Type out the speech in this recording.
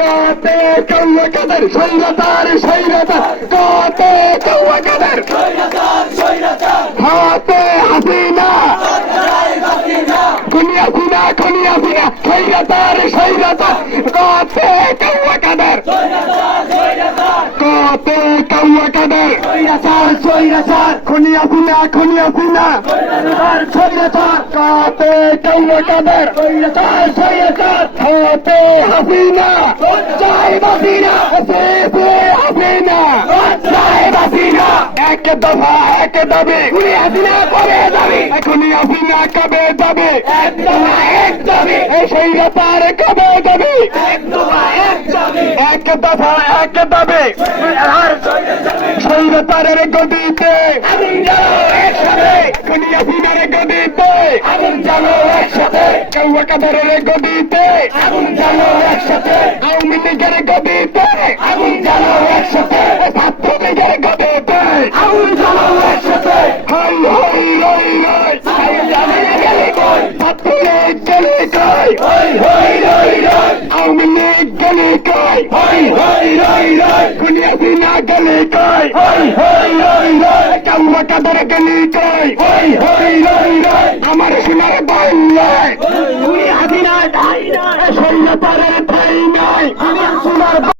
কাতে কৌয়া কাদের সৈরাতার সৈরাতার কাতে কৌয়া কাদের হাতে হাসিনা খুনিয়া সিনা খুনিয়া সিনা সৈরাতার সৈরাতার কাতে কৌয়া কাদের কাতে কৌয়া কাদের সৈরাতার খুনিয়া সিনা খুনিয়া সিনা সৈরাতার কাতে কৌয়া কাদের সৈরাতার হাতে হাসিনা জয় হাসিনা হাসিনা জয় হাসিনা এক দফা এক দাবি খুনি হাসিনা কবে দাবি খুনি হাসিনা কবে দাবি এক দফা এক দাবি এই সৈরাতার কবে দাবি এক দফা এক দাবি এক দফা এক দাবি সৈরাতারের গদিতে আগুন জ্বালো একসাথে খুনি হাসিনার গদিতে আগুন জ্বালো একসাথে কৌয়া কাদেরের গদিতে আগুন জ্বালো একসাথে আওয়ামী লীগের গদিতে আগুন জ্বালো একসাথে ছাত্র লীগের গদিতে আগুন জ্বালো একসাথে হাই হাই রাই রাই ছাত্র লীগ গেলে কই আওয়ামী লীগ গেলে কই খুনি হাসিনা গেলে কই কৌয়া কাদের গেলে কই আমার সোনার বাংলায় খুনি হাসিনা ঠাই নাই সৈন্যতারের ঠাই নাই আমার সোনার